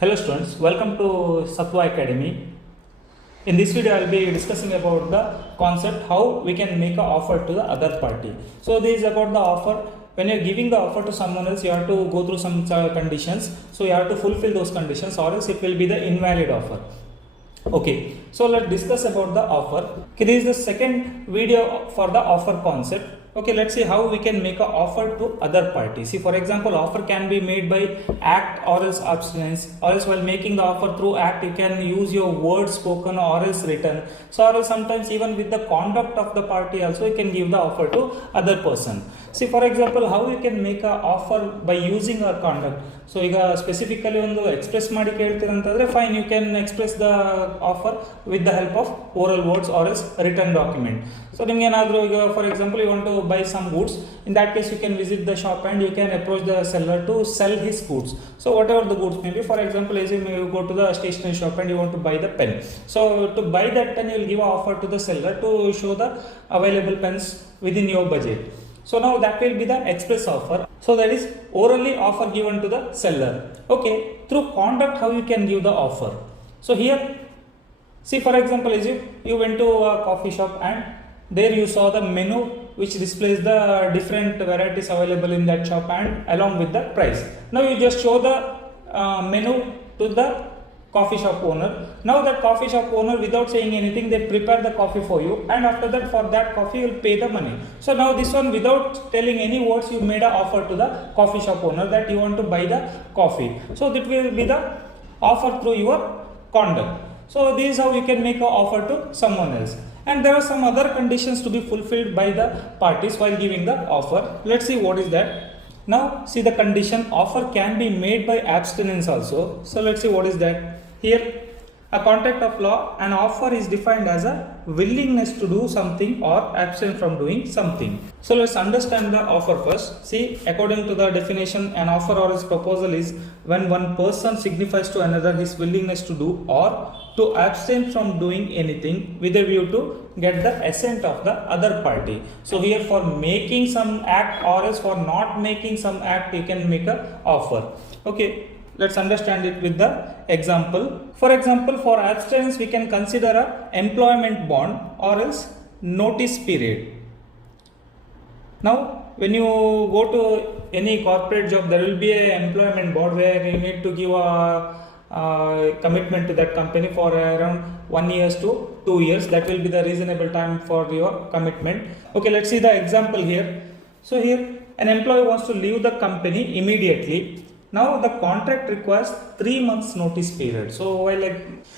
Hello students, welcome to Satva Academy. In this video, I will be discussing about the concept how we can make an offer to the other party. So this is about the offer. When you are giving the offer to someone else, you have to go through some conditions. So you have to fulfill those conditions or else it will be the invalid offer. Okay, so let's discuss about the offer. Okay, this is the second video for the offer concept. Okay, let's see how we can make an offer to other party. See, for example, offer can be made by act or else abstinence, or else while making the offer through act, you can use your words spoken or else written. So, or else sometimes even with the conduct of the party also, you can give the offer to other person. See, for example, how you can make an offer by using our conduct. So, ಈಗ specifically ಒಂದು express ಮಾಡಿ ಕೇಳ್ತೀರ ಅಂತಂದ್ರೆ fine, you can express the offer with the help of oral words or else written document. So, ನಿಮ್ಗೆ ಏನಾದರೂ ಈಗ for example, you want to buy some goods. In that case, you can visit the shop and you can approach the seller to sell his goods. So, whatever the goods may be, for example, as you go to the stationery shop and you want to buy the pen. So, to buy that pen, you will give an offer to the seller to show the available pens within your budget. So now that will be the express offer. So that is orally offer given to the seller. Okay, through conduct how you can give the offer. So here, see for example, as you went to a coffee shop and there you saw the menu which displays the different varieties available in that shop and along with the price. Now you just show the menu to the coffee shop owner. Now that coffee shop owner, without saying anything, they prepare the coffee for you, and after that for that coffee you will pay the money. So now this one, without telling any words, you made an offer to the coffee shop owner that you want to buy the coffee. So that will be the offer through your conduct. So this is how you can make an offer to someone else. And there are some other conditions to be fulfilled by the parties while giving the offer. Let's see what is that. Now see the condition, offer can be made by abstinence also. So let's see what is that. Here, a contract of law, an offer is defined as a willingness to do something or abstain from doing something. So let's understand the offer first. See, according to the definition, an offer or its proposal is when one person signifies to another his willingness to do or to abstain from doing anything with a view to get the assent of the other party. So here, for making some act or else for not making some act, you can make an offer. Okay, let's understand it with the example. For example, for abstinence, we can consider a employment bond or else notice period. Now, when you go to any corporate job, there will be an employment bond where you need to give a commitment to that company for around 1 year to 2 years. That will be the reasonable time for your commitment. Okay, let's see the example here. So here, an employee wants to leave the company immediately. Now the contract requires 3 months notice period. So while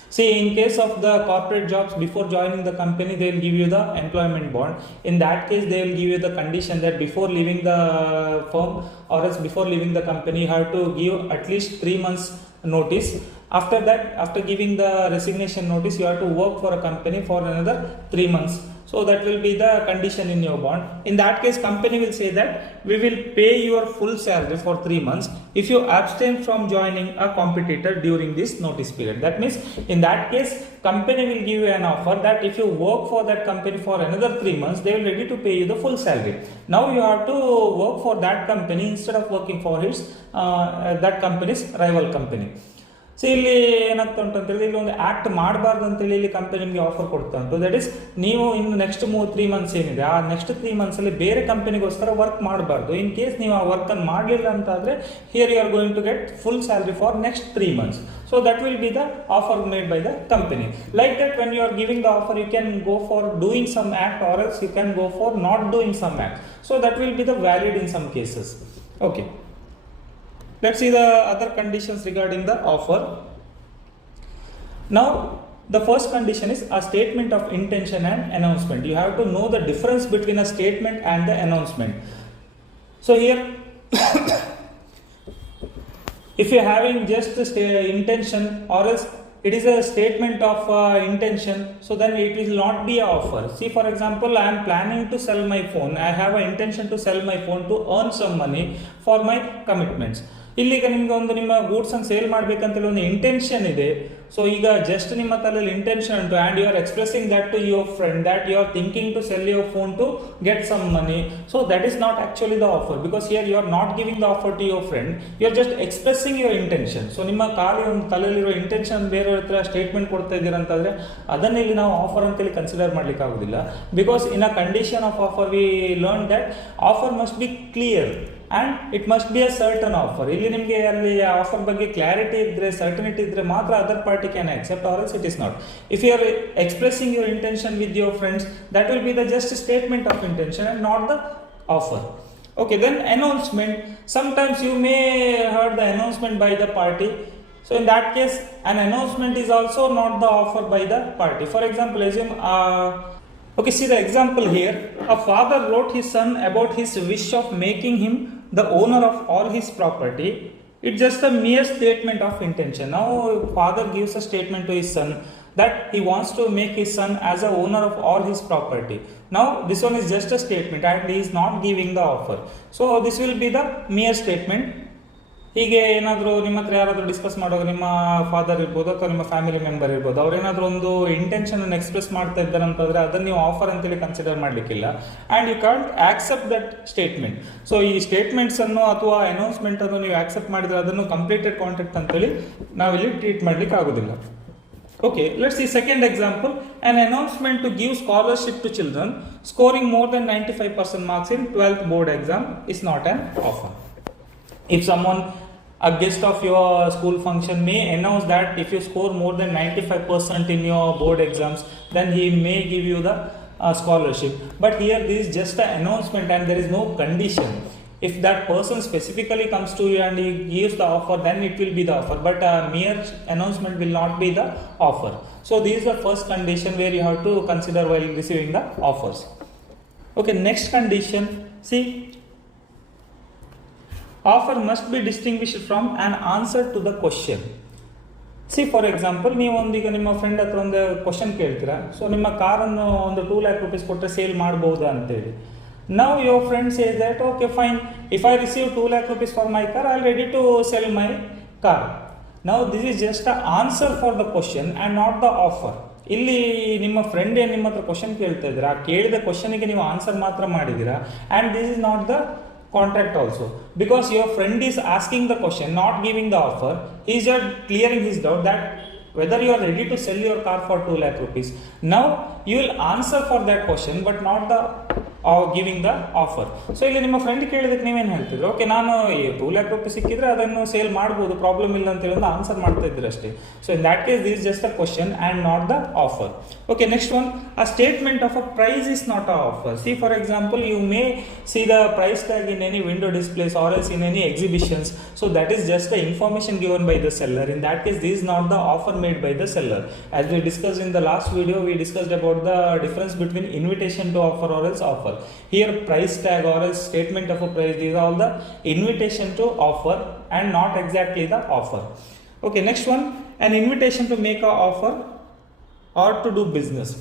say in case of the corporate jobs, before joining the company, they will give you the employment bond. In that case, they will give you the condition that before leaving the firm or else before leaving the company, you have to give at least 3 months notice. After that, after giving the resignation notice, you have to work for a company for another 3 months. So that will be the condition in your bond. In that case, company will say that we will pay your full salary for 3 months if you abstain from joining a competitor during this notice period. That means in that case, company will give you an offer that if you work for that company for another 3 months, they will ready to pay you the full salary. Now you have to work for that company instead of working for his that company's rival company. So ಇಲ್ಲಿ ಏನಾಗ್ತಾ ಉಂಟು ಅಂತೇಳಿ, ಇಲ್ಲಿ ಒಂದು act ಮಾಡಬಾರ್ದು ಅಂತೇಳಿ ಇಲ್ಲಿ company ನಿಮಗೆ ಆಫರ್ ಕೊಡ್ತಾ ಉಂಟು. ದಟ್ ಇಸ್, ನೀವು ಇನ್ನು ನೆಕ್ಸ್ಟ್ 3 ಮಂತ್ಸ್ ಏನಿದೆ, ಆ ನೆಕ್ಸ್ಟ್ 3 ಮಂತ್ಸಲ್ಲಿ ಬೇರೆ ಕಂಪನಿಗೋಸ್ಕರ ವರ್ಕ್ ಮಾಡಬಾರ್ದು. ಇನ್ ಕೇಸ್ ನೀವು ಆ ವರ್ಕನ್ನು ಮಾಡಲಿಲ್ಲ ಅಂತಾದರೆ, here you are going to get full salary for next 3 months. So that will be the offer made by the company. Like that, when you are giving the offer, you can go for doing some act or else you can go for not doing some act. So that will be the valid in some cases. Okay. Let's see the other conditions regarding the offer. Now, the first condition is a statement of intention and announcement. You have to know the difference between a statement and the announcement. So here, if you are having just intention or else it is a statement of intention, so then it will not be an offer. See, for example, I am planning to sell my phone. I have an intention to sell my phone to earn some money for my commitments. ಇಲ್ಲಿಗ ನಿಮ್ಗೆ ಒಂದು ನಿಮ್ಮ goods ಅನ್ನು sale ಮಾಡ್ಬೇಕಂತೇಳಿ ಒಂದು intention ಇದೆ. So ಈಗ just ನಿಮ್ಮ ತಲೆಯಲ್ಲಿ intention ಉಂಟು and you are expressing that to your friend that you are thinking to sell your phone to get some money. So that is not actually the offer, because here you are not giving the offer to your friend, you are just expressing your intention. So ನಿಮ್ಮ ಖಾಲಿ ಒಂದು ತಲೆಯಲ್ಲಿರೋ intention ಬೇರೆಯವ್ರ ಹತ್ರ statement ಕೊಡ್ತಾ ಇದ್ದೀರಾ ಅಂತಂದರೆ ಅದನ್ನ ಇಲ್ಲಿ ನಾವು ಆಫರ್ ಅಂತೇಳಿ ಕನ್ಸಿಡರ್ ಮಾಡ್ಲಿಕ್ಕೆ ಆಗೋದಿಲ್ಲ. Because in a condition of offer we learn that offer must be clear and it must be a certain offer. ಇಲ್ಲಿ ನಿಮಗೆ ಅಲ್ಲಿ ಆಫರ್ ಬಗ್ಗೆ ಕ್ಲಾರಿಟಿ ಇದ್ದರೆ, ಸರ್ಟನಿಟಿ ಇದ್ದರೆ ಮಾತ್ರ other party can accept, or else it is not. If you are expressing your intention with your friends, that will be the just statement of intention and not the offer. Okay, then announcement. Sometimes you may heard the announcement by the party. So in that case, an announcement is also not the offer by the party. For example, assume okay, see the example here. A father wrote his son about his wish of making him the owner of all his property. It's just a mere statement of intention. Now father gives a statement to his son that he wants to make his son as a owner of all his property. Now this one is just a statement and he is not giving the offer. So this will be the mere statement. ಹೀಗೆ ಏನಾದರೂ ನಿಮ್ಮ ಹತ್ರ ಯಾರಾದರೂ discuss ಮಾಡುವಾಗ ನಿಮ್ಮ father ಇರ್ಬೋದು ಅಥವಾ ನಿಮ್ಮ ಫ್ಯಾಮಿಲಿ ಮೆಂಬರ್ ಇರ್ಬೋದು, ಅವ್ರು ಏನಾದರೂ ಒಂದು ಇಂಟೆನ್ಷನನ್ನು ಎಕ್ಸ್ಪ್ರೆಸ್ ಮಾಡ್ತಾ ಇದ್ದಾರೆ ಅಂತಂದರೆ ಅದನ್ನು ನೀವು ಆಫರ್ ಅಂತೇಳಿ ಕನ್ಸಿಡರ್ ಮಾಡಲಿಕ್ಕಿಲ್ಲ. And you can't accept that statement. So ಈ ಸ್ಟೇಟ್ಮೆಂಟ್ಸನ್ನು ಅಥವಾ ಅನೌನ್ಸ್ಮೆಂಟನ್ನು ನೀವು ಆಕ್ಸೆಪ್ಟ್ ಮಾಡಿದರೆ ಅದನ್ನು ಕಂಪ್ಲೀಟೆಡ್ ಕಾಂಟ್ರಾಕ್ಟ್ ಅಂತೇಳಿ ನಾವಿಲ್ಲಿ ಟ್ರೀಟ್ ಮಾಡಲಿಕ್ಕೆ ಆಗೋದಿಲ್ಲ. Okay, let's see second example. An announcement to give scholarship to children scoring more than 95% marks in 12th board exam is not an offer. If someone, a guest of your school function may announce that if you score more than 95% in your board exams, then he may give you the scholarship. But here this is just an announcement and there is no condition. If that person specifically comes to you and he gives the offer, then it will be the offer. But a mere announcement will not be the offer. So this is the first condition where you have to consider while receiving the offers. Okay, next condition. See, offer must be distinguished from an answer to the question. C for example ನೀವು ಒಂದೀಗ ನಿಮ್ಮ friend ಹತ್ರ ಒಂದು question ಕೇಳ್ತೀರಾ. So ನಿಮ್ಮ ಕಾರನ್ನು ಒಂದು 2 lakh rupees ಕೊಟ್ಟರೆ sale ಮಾಡ್ಬೋದಾ ಅಂತೇಳಿ. Now your friend says that okay fine, if I receive 2 lakh rupees for my car, I am ready to sell my car. Now this is just an answer for the question and not the offer. ಇಲ್ಲಿ ನಿಮ್ಮ friend ಏನು ನಿಮ್ಮ ಹತ್ರ question ಕೇಳ್ತಾ ಇದ್ದೀರಾ, ಕೇಳಿದ ಕ್ವಶನಿಗೆ ನೀವು answer ಮಾತ್ರ ಮಾಡಿದ್ದೀರಾ. And this is not the contract also, because your friend is asking the question, not giving the offer. He is just clearing his doubt that whether you are ready to sell your car for 2 lakh rupees. Now you will answer for that question but not the giving the offer. So ಇಲ್ಲಿ ನಿಮ್ಮ friend ಕೇಳಿದಕ್ಕೆ ನೀವೇನು ಹೇಳ್ತಿದ್ರು, okay ನಾನು 2 lakh rupees ಸಿಕ್ಕಿದ್ರೆ ಅದನ್ನು sale ಮಾಡ್ಬೋದು, problem ಇಲ್ಲ ಅಂತೇಳಿ ಒಂದು ಆನ್ಸರ್ ಮಾಡ್ತಾ ಇದ್ರು ಅಷ್ಟೇ. So in that case this just a question and not the offer. Okay, next one, a statement of a price is not a offer. See for example you may see the price tag in any window displays or else in any exhibitions. So that is just the information given by the seller. In that case this is not the offer made by the seller. As we discussed in the last video, we discussed about the difference between invitation to offer or else offer. Here price tag or else statement of a price, these are all the invitation to offer and not exactly the offer. Okay, next one, an invitation to make a offer or to do business.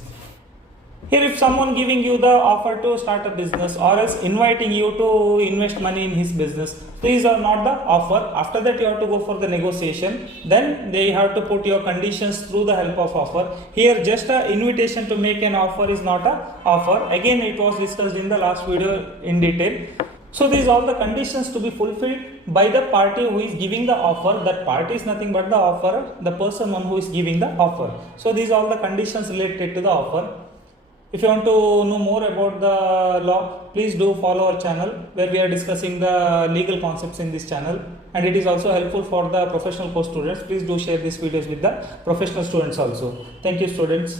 Here if someone giving you the offer to start a business or else inviting you to invest money in his business, these are not the offer. After that you have to go for the negotiation, then they have to put your conditions through the help of offer. Here just a invitation to make an offer is not a offer. Again it was discussed in the last video in detail. So these are all the conditions to be fulfilled by the party who is giving the offer. That party is nothing but the offerer, the person one who is giving the offer. So these are all the conditions related to the offer. If you want to know more about the law, please do follow our channel where we are discussing the legal concepts in this channel, and it is also helpful for the professional course students. Please do share these videos with the professional students also. Thank you students.